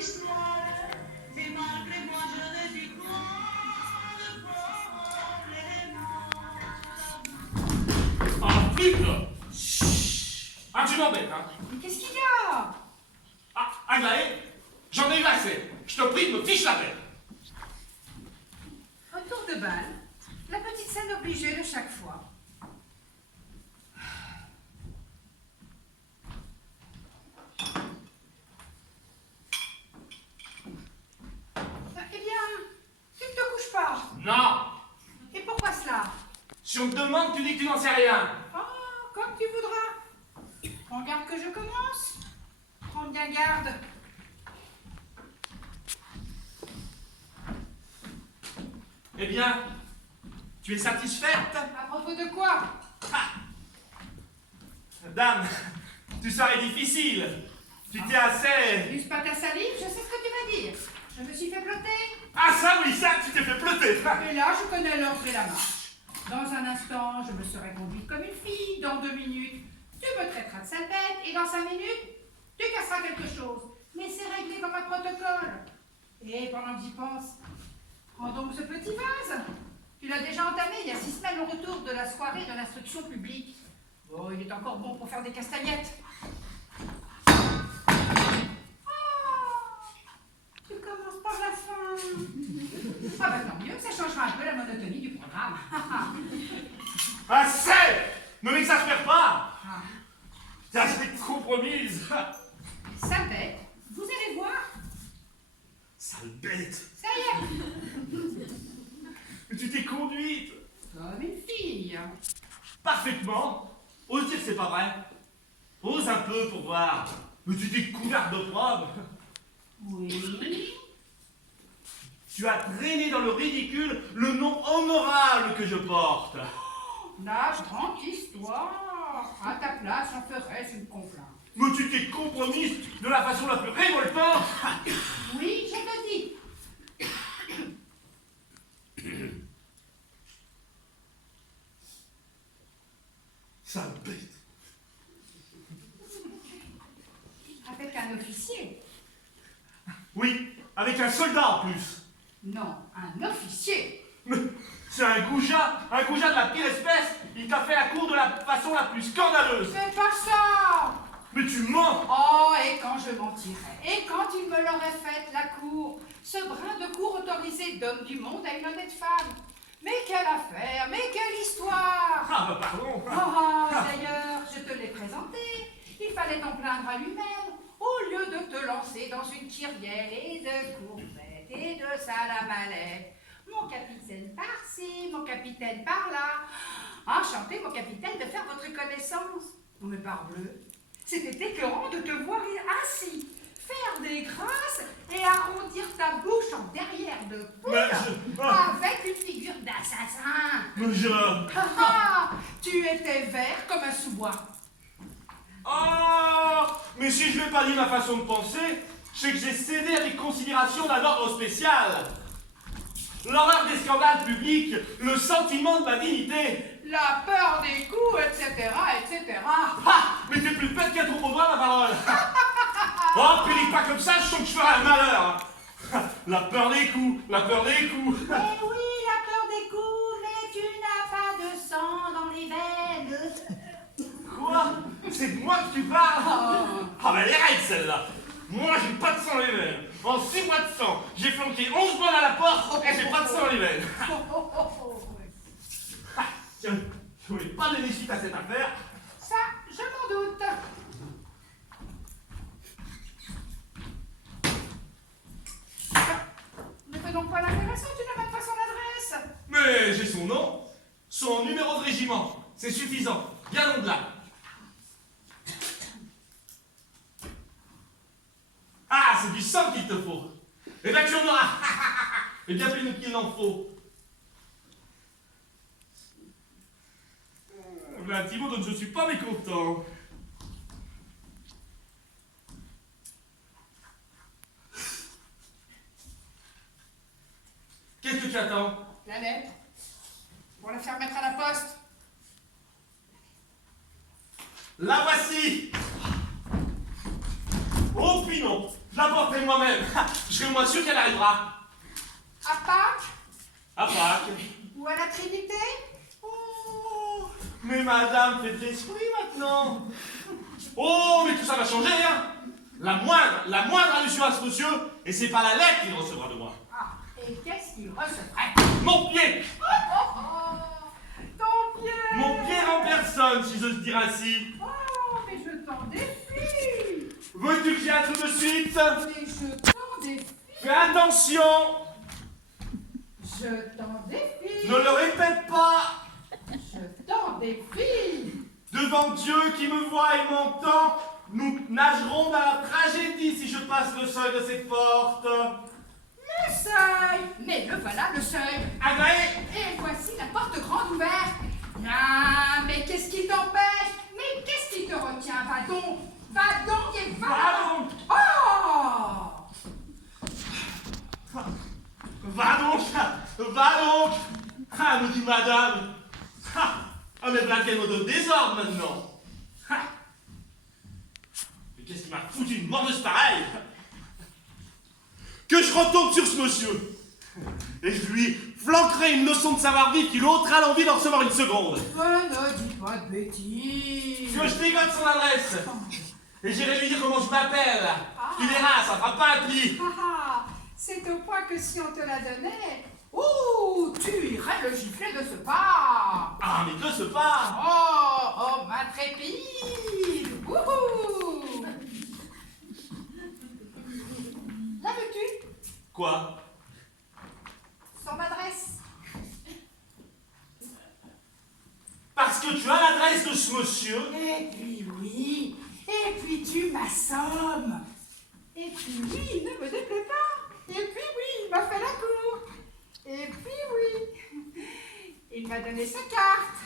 histoires, et malgré moi je les y crois, le problème. Ah, putain! Chut! Ah, tu m'embêtes, hein? Mais qu'est-ce qu'il y a? Ah, Aglaé, j'en ai eu assez. Je te prie de me fiche la paix. Retour de bal, la petite scène obligée de chaque fois. Eh bien, tu ne te couches pas. Non! Et pourquoi cela? Si on te demande, tu dis que tu n'en sais rien. Oh, comme tu voudras. Prends garde que je commence. Prends bien garde. Eh bien, tu es satisfaite? À propos de quoi? Ah. Dame, tout ça est difficile. Tu t'es assez... Use pas ta salive, je sais ce que tu vas dire. Je me suis fait blotter. Ah ça oui, ça, tu t'es fait plotter. Et là, je connais l'ordre et la marche. Dans un instant, je me serai conduite comme une fille. Dans 2 minutes, tu me traiteras de sale bête. Et dans 5 minutes, tu casseras quelque chose. Mais c'est réglé comme un protocole. Et pendant que j'y pense, prends donc ce petit vase. Tu l'as déjà entamé il y a 6 semaines au retour de la soirée de l'instruction publique. Oh, il est encore bon pour faire des castagnettes. Tu commences par la fin. Ah bah tant mieux, ça changera un peu la monotonie du programme. Assez! Ne m'exaspère pas. Ah. T'es assez compromise. Sale bête, vous allez voir. Sale bête. Ça y est, Mais tu t'es conduite. comme une fille. Parfaitement. Ose dire que c'est pas vrai. Ose un peu pour voir. Mais tu t'es couverte d'opprobre. Oui. Tu as traîné dans le ridicule le nom honorable que je porte. La grande histoire. À ta place, j'en ferais une complainte. Mais tu t'es compromise de la façon la plus révoltante. Oui, je te dis. Sale bête. Avec un officier. Oui, avec un soldat en plus. Non, un officier. Mais c'est un goujat de la pire espèce. Il t'a fait la cour de la façon la plus scandaleuse. C'est pas ça. Mais tu mens. Oh, et quand je mentirais, et quand il me l'aurait faite, la cour, ce brin de cour autorisé d'homme du monde à une honnête femme. Mais quelle affaire, mais quelle histoire. Ah bah pardon. Oh, d'ailleurs, je te l'ai présenté. Il fallait t'en plaindre à lui-même, au lieu de te lancer dans une kyrielle et de courbettes et de salamalette. Mon capitaine par-ci, mon capitaine par-là. Enchanté, mon capitaine, de faire votre connaissance. Non mais parbleu, c'était écœurant de te voir ainsi, faire des grâces et arrondir ta bouche en derrière de poule, avec une figure d'assassin. Mais je... Tu étais vert comme un sous-bois. Oh, mais si je vais pas dire ma façon de penser, c'est que j'ai cédé à des considérations d'un ordre spécial. L'horreur des scandales publics, le sentiment de ma dignité. La peur des coups, etc., etc. Ah, mais t'es plus bête qu'un trou au doigt, ma parole. Oh, puis dis pas comme ça, je sens que je ferai un malheur. La peur des coups, la peur des coups. Mais oui, la peur des coups, mais tu n'as pas de sang dans les veines. Quoi? C'est de moi que tu parles? Ah ben les règles celle-là. Moi j'ai pas de sang dans les veines. En 6 mois de sang, j'ai flanqué 11 balles à la porte et j'ai pas de sang dans les veines. Ah, tiens, je voulais pas donner suite à cette affaire. Ça, je m'en doute. Ne fais donc pas l'intéressant, tu n'as même pas son adresse. Mais j'ai son nom, son numéro de régiment. C'est suffisant. Bien au-delà. Ah, c'est du sang qu'il te faut. Eh bien, tu en auras. Et bien plus qu'il n'en faut. Ben, Thibaut, donc je suis pas mécontent. Qu'est-ce que tu attends? La lettre, pour la faire mettre à la poste. La voici. Oh, puis non. l'apporter moi-même. Je serai au moins sûr qu'elle arrivera. À Pâques À Pâques. ou à la Trinité? Oh, mais madame fait de l'esprit maintenant. Oh, mais tout ça va changer, hein. La moindre allusion à ce monsieur, et c'est pas la lettre qu'il recevra de moi. Ah, et qu'est-ce qu'il recevrait? Mon pied. Ton pied! Mon pied en personne, si j'ose dire ainsi. Oh, mais je t'en défie! Veux-tu que j'y aille tout de suite? Mais je t'en défie! Fais attention. Je t'en défie! Ne le répète pas. Je t'en défie! Devant Dieu qui me voit et m'entend, nous nagerons dans la tragédie si je passe le seuil de cette porte. Le seuil! Mais le voilà, le seuil! Agréé. Et voici la porte grande ouverte! Ah, mais qu'est-ce qui t'empêche? Mais qu'est-ce qui te retient? Va donc! Va donc et va! Va donc. Oh! Va donc. Ah, me dit madame. Ah, mais voilà qu'elle me donne des ordres maintenant. Mais qu'est-ce qui m'a foutu une mordeuse pareille? Que je retombe sur ce monsieur et je lui flanquerai une leçon de savoir-vivre qui l'ôtera l'envie d'en recevoir une seconde. Ne dis pas de bêtises! Que je dégote son adresse et j'irai lui dire comment je m'appelle. Tu verras, ça fera pas un pli. Ah, c'est au point que si on te la donnait, ouh, tu irais le gifler de ce pas! Ah, mais de ce pas. Oh, ma trépide! Wouhou! La veux-tu? Quoi? Son adresse? Parce que tu as l'adresse de ce monsieur. Et puis oui, et puis tu m'assommes. Et puis oui, il ne me déplaît pas. Et puis oui, il m'a fait la cour. Et puis oui, il m'a donné sa carte.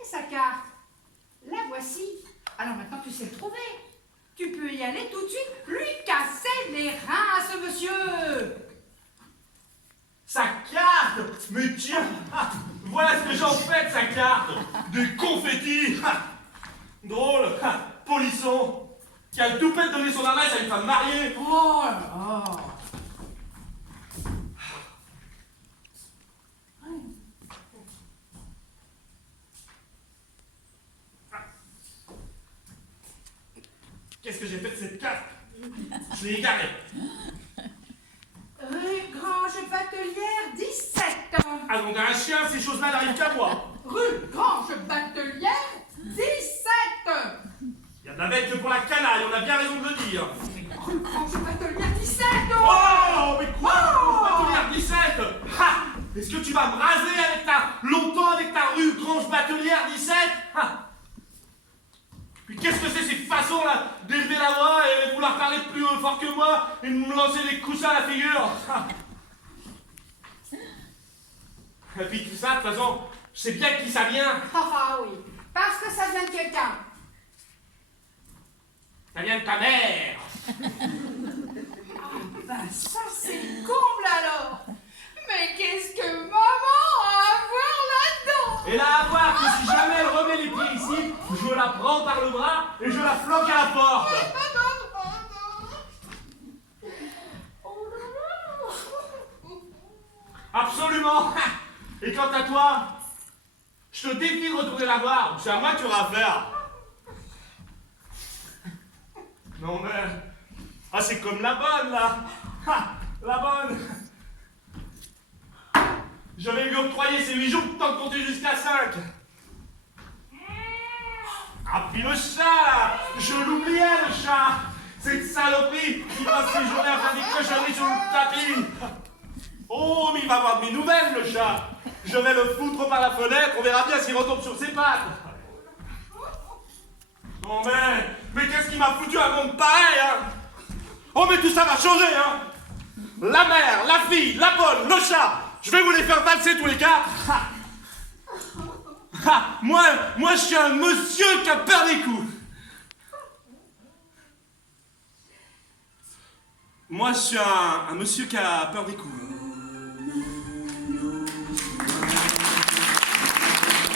Et sa carte, la voici. Alors maintenant tu sais le trouver. Tu peux y aller tout de suite, lui casser les reins à ce monsieur. Sa carte. Mais tiens, voilà ce que j'en fais de sa carte. Des confettis. Drôle, polisson, qui a le toupet de donner son adresse à une femme mariée. Oh là là. Qu'est-ce que j'ai fait de cette carte? Je l'ai égarée. Rue Grange Batelière, 17. Ah donc un chien, ces choses-là n'arrivent qu'à moi. Rue Grange Batelière, 17. Il y a de la bête que pour la canaille, on a bien raison de le dire. Rue Grange Batelière, 17. Oh, mais quoi? Oh. Batelière 17. Est-ce que tu vas me raser avec ta rue Grange Batelière 17? Puis qu'est-ce que c'est ces façons-là d'élever la voix et de vouloir parler plus fort que moi et de me lancer des coussins à la figure? Et puis tout ça, de toute façon, je sais bien de qui ça vient. Ah oui, parce que ça vient de quelqu'un. Ça vient de ta mère. Ben ça c'est le comble alors. Mais qu'est-ce que maman a à voir là-dedans? Et là, à voir que si jamais elle remet les pieds ici, je la prends par le bras et je la flanque à la porte. Absolument. Et quant à toi, je te défie de retourner la voir. C'est à moi que tu auras affaire. Non mais... Ah, c'est comme la bonne, là. La bonne. Je vais lui octroyer ces 8 jours pour t'en compter jusqu'à 5. Ah, puis le chat, là. Je l'oubliais, le chat. Cette saloperie qui passe ses journées à faire des cochonneries sur le tapis. Oh, mais il va avoir de mes nouvelles, le chat. Je vais le foutre par la fenêtre, on verra bien s'il retombe sur ses pattes. Oh, mais qu'est-ce qui m'a foutu un monde pareil, hein? Oh, mais tout ça va changer, hein? La mère, la fille, la bonne, le chat, je vais vous les faire valser tous les quatre. Moi, je suis un monsieur qui a peur des coups. Moi, je suis un monsieur qui a peur des coups.